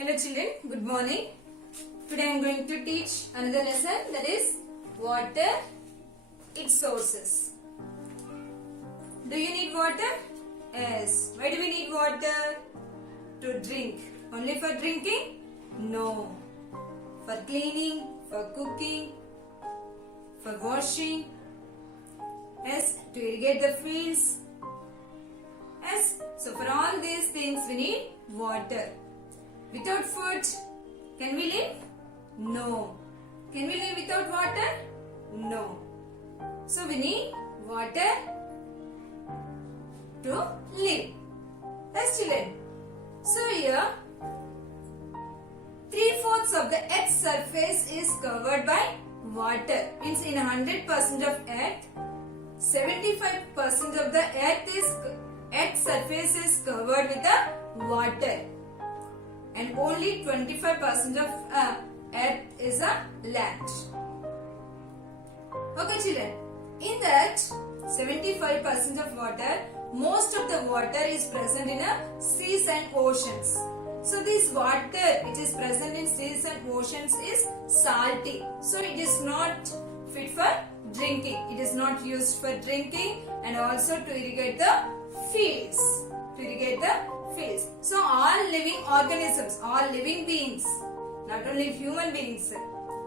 Hello children, good morning. Today I am going to teach another lesson, that is water, its sources. Do you need water? Yes. Why do we need water? To drink. Only for drinking? No. For cleaning, for cooking, for washing. Yes. To irrigate the fields. Yes. So for all these things we need water. Without food, can we live? No. Can we live without water? No. So we need water to live. Yes, children. So here, 3/4 of the Earth's surface is covered by water. Means in 100% of Earth, 75% of the Earth's surface is covered with the water. And only 25% of Earth is a land. Okay children, in that 75% of water, most of the water is present in seas and oceans. So this water which is present in seas and oceans is salty. So it is not fit for drinking. It is not used for drinking and also to irrigate the fields. So all living organisms, all living beings, not only human beings,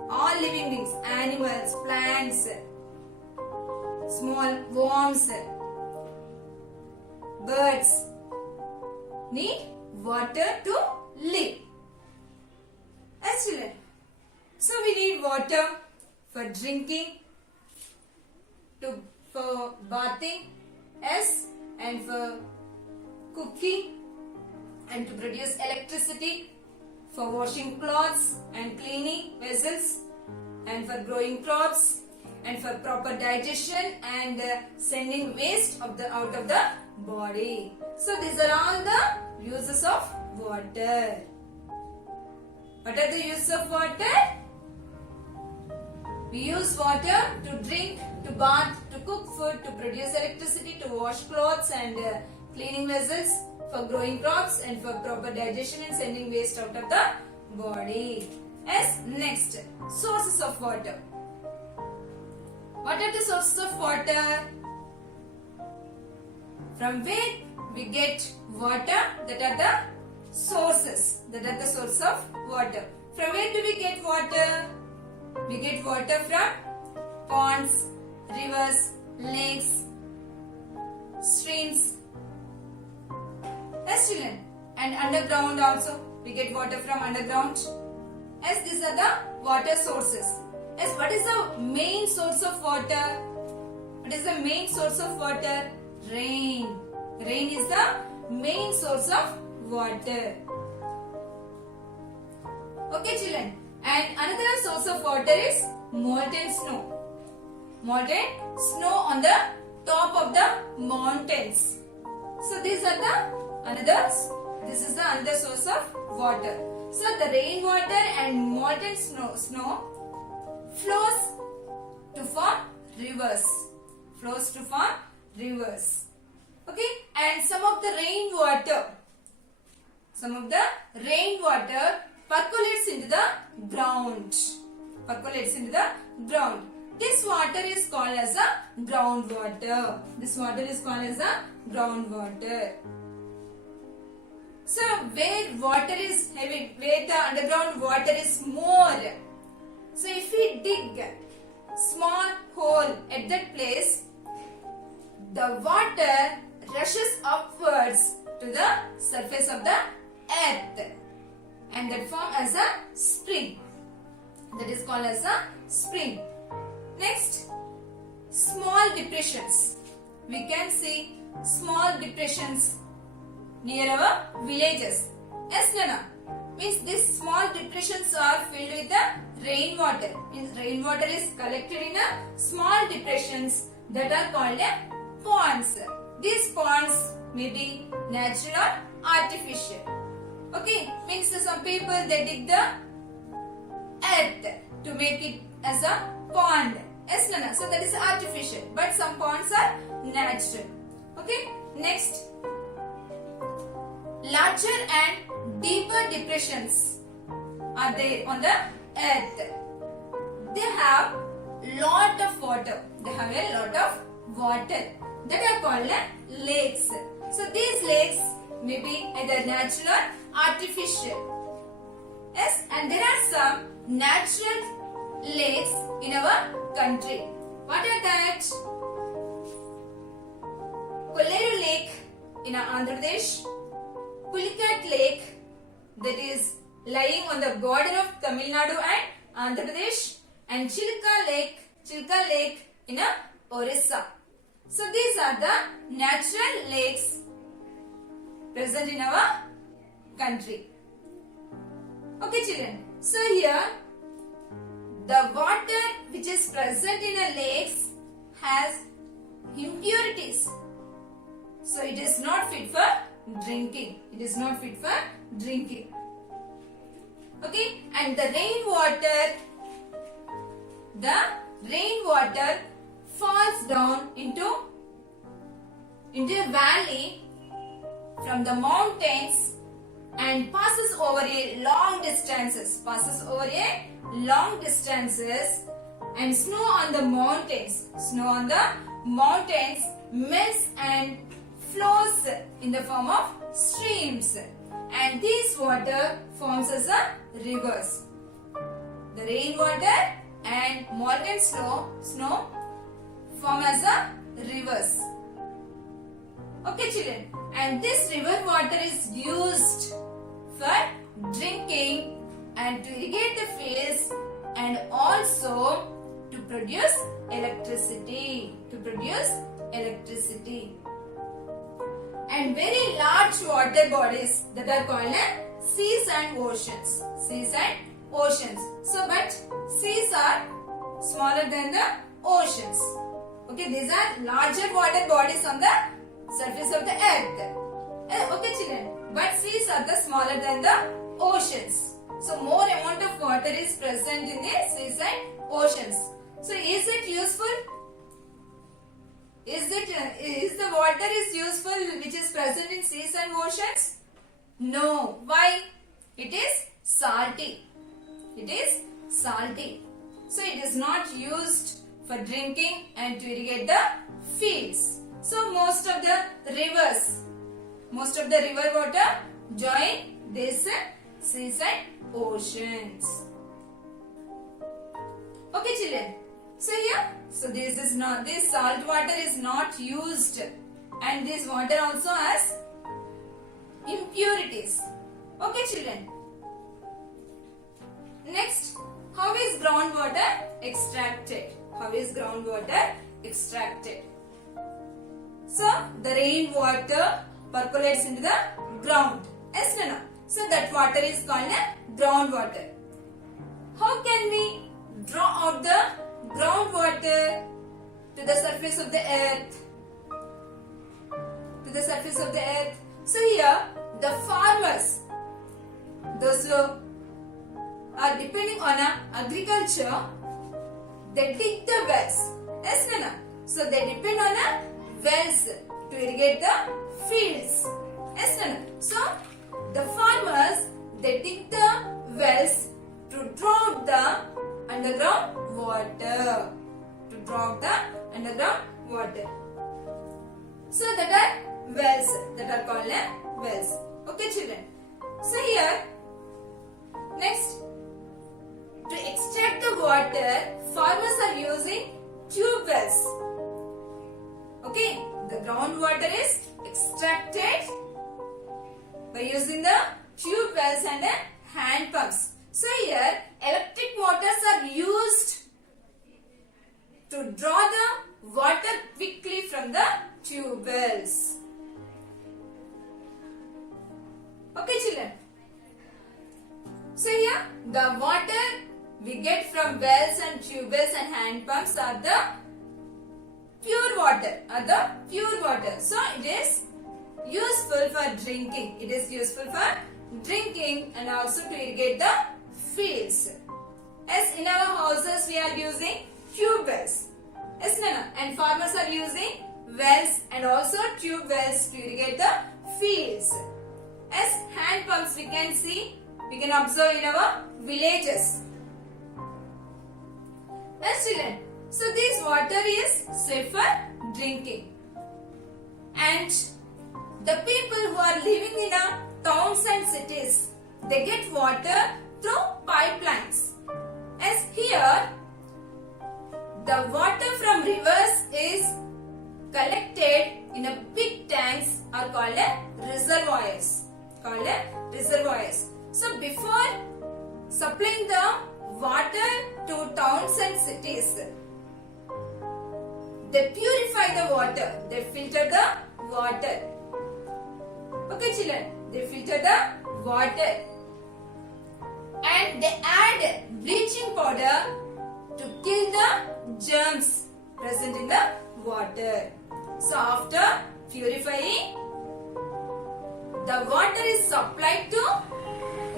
all living beings, animals, plants, small worms, birds, need water to live. Yes, children. So we need water for drinking, for bathing, yes, and for cooking, and to produce electricity, for washing clothes and cleaning vessels, and for growing crops, and for proper digestion and sending waste out of the body. So these are all the uses of water. What are the uses of water? We use water to drink, to bath, to cook food, to produce electricity, to wash clothes and cleaning vessels, for growing crops and for proper digestion and sending waste out of the body. Yes, next, sources of water. What are the sources of water? From where we get water? That are the sources. That are the source of water. From where do we get water? We get water from ponds, rivers, lakes, streams. Yes, children. And underground also. We get water from underground. Yes, these are the water sources. Yes, what is the main source of water? What is the main source of water? Rain. Rain is the main source of water. Okay, children. And another source of water is molten snow. Molten snow on the top of the mountains. So these are the this is the another source of water. So the rainwater and molten snow flows to form rivers. Okay, and some of the rainwater percolates into the ground. This water is called as a groundwater. So where water is heavy, where the underground water is more. So if we dig small hole at that place, the water rushes upwards to the surface of the earth and that form as a spring. That is called as a spring. Next, small depressions. We can see small depressions near our villages. Yes, Nana. Means these small depressions are filled with the rainwater. Means rainwater is collected in a small depressions that are called ponds. These ponds may be natural or artificial. Okay, means some people they dig the earth to make it as a pond. Yes, Nana. So that is artificial, but some ponds are natural. Okay, next, larger and deeper depressions are there on the earth. They have lot of water. They have a lot of water that are called lakes. So these lakes may be either natural or artificial. Yes, and there are some natural lakes in our country. What are that? Kolleru Lake in Andhra Pradesh, Pulicat Lake that is lying on the border of Tamil Nadu and Andhra Pradesh, and Chilka Lake in Orissa. So these are the natural lakes present in our country. Okay children, so here the water which is present in the lakes has impurities. So it is not fit for drinking. It is not fit for drinking. Okay, and the rainwater falls down into a valley from the mountains and passes over long distances, and snow on the mountains melts and flows in the form of streams, and this water forms as a rivers. The rainwater and molten snow form as a rivers. Okay children, and this river water is used for drinking and to irrigate the fields and also to produce electricity. And very large water bodies that are called seas and oceans. So but seas are smaller than the oceans. Okay, these are larger water bodies on the surface of the earth. Okay children, but seas are the smaller than the oceans. So more amount of water is present in the seas and oceans. So is it useful? Is the water is useful which is present in seas and oceans? No. Why? It is salty. So it is not used for drinking and to irrigate the fields. So most of the river water join this seas and oceans. Okay children. So here, this salt water is not used, and this water also has impurities. Okay children. Next, how is groundwater extracted? So the rainwater percolates into the ground. Yes, no. So that water is called groundwater. How can we draw out the groundwater to the surface of the earth? So here the farmers, those who are depending on agriculture, they dig the wells. Yes, Nana. So they depend on wells to irrigate the fields. Yes, Nana. So the farmers, they dig the wells to draw out the underground water. So that are wells, that are called wells. Okay children. So here, next, to extract the water, farmers are using tube wells. Okay, the groundwater is extracted by using the tube wells and hand pumps. So here, electric motors are used to draw the water quickly from the tube wells. Okay children. So here, the water we get from wells and tube wells and hand pumps are the pure water. So it is useful for drinking. And also to irrigate the fields. As in our houses we are using tube wells. Yes, Nana. And farmers are using wells and also tube wells to irrigate the fields. As hand pumps we can see, we can observe in our villages. Yes children, so this water is safe for drinking. And the people who are living in towns and cities, they get water through pipelines. As here, the water from rivers is collected in a big tanks are called reservoirs. So before supplying the water to towns and cities, they purify the water. They filter the water. Okay children, they filter the water. And they add bleaching powder to kill the germs present in the water. So after purifying, the water is supplied to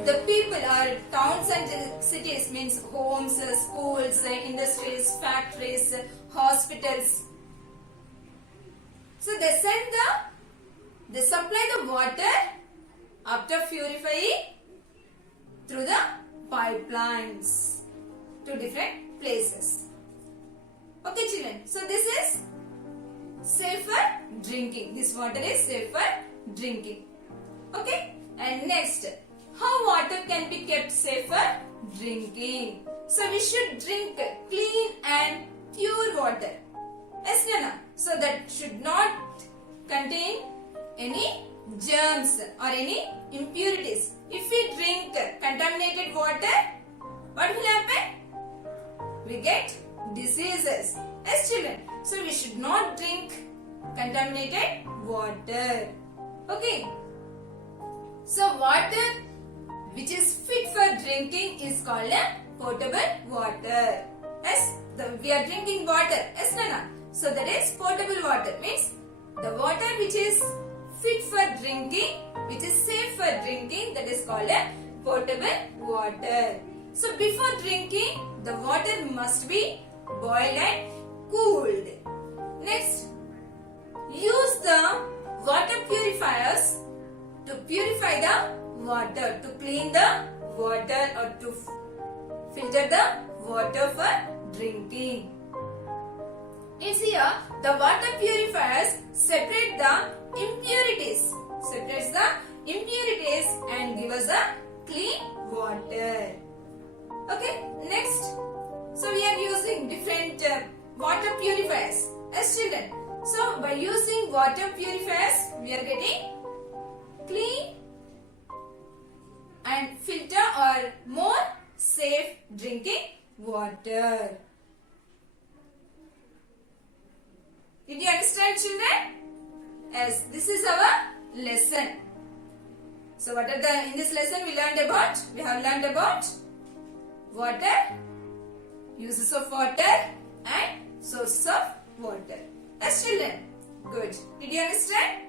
the people or towns and cities, means homes, schools, industries, factories, hospitals. So they supply the water after purifying through the pipelines to different places. Okay children, so this is safe for drinking. This water is safe for drinking. Okay, and next, how water can be kept safe for drinking? So we should drink clean and pure water. Yes, Nana? So that should not contain any germs or any impurities. If we drink contaminated water, what will happen? We get diseases. Yes, children. So we should not drink contaminated water. Okay. So water which is fit for drinking is called a potable water. Yes, we are drinking water. Yes, Nana. So that is potable water. Means the water which is fit for drinking, which is safe for drinking, that is called a potable water. So before drinking, the water must be boiled and cooled. Next, use the water purifiers to purify the water, to clean the water or to filter the water for drinking. Is here the water purifiers separate the impurities, and give us a clean water. Okay, next. So we are using different water purifiers as children. So by using water purifiers, we are getting clean and filter or more safe drinking water. Did you understand, children? Yes, this is our lesson. So what are in this lesson we have learned about water, uses of water and sources of water. Yes, children? Good. Did you understand?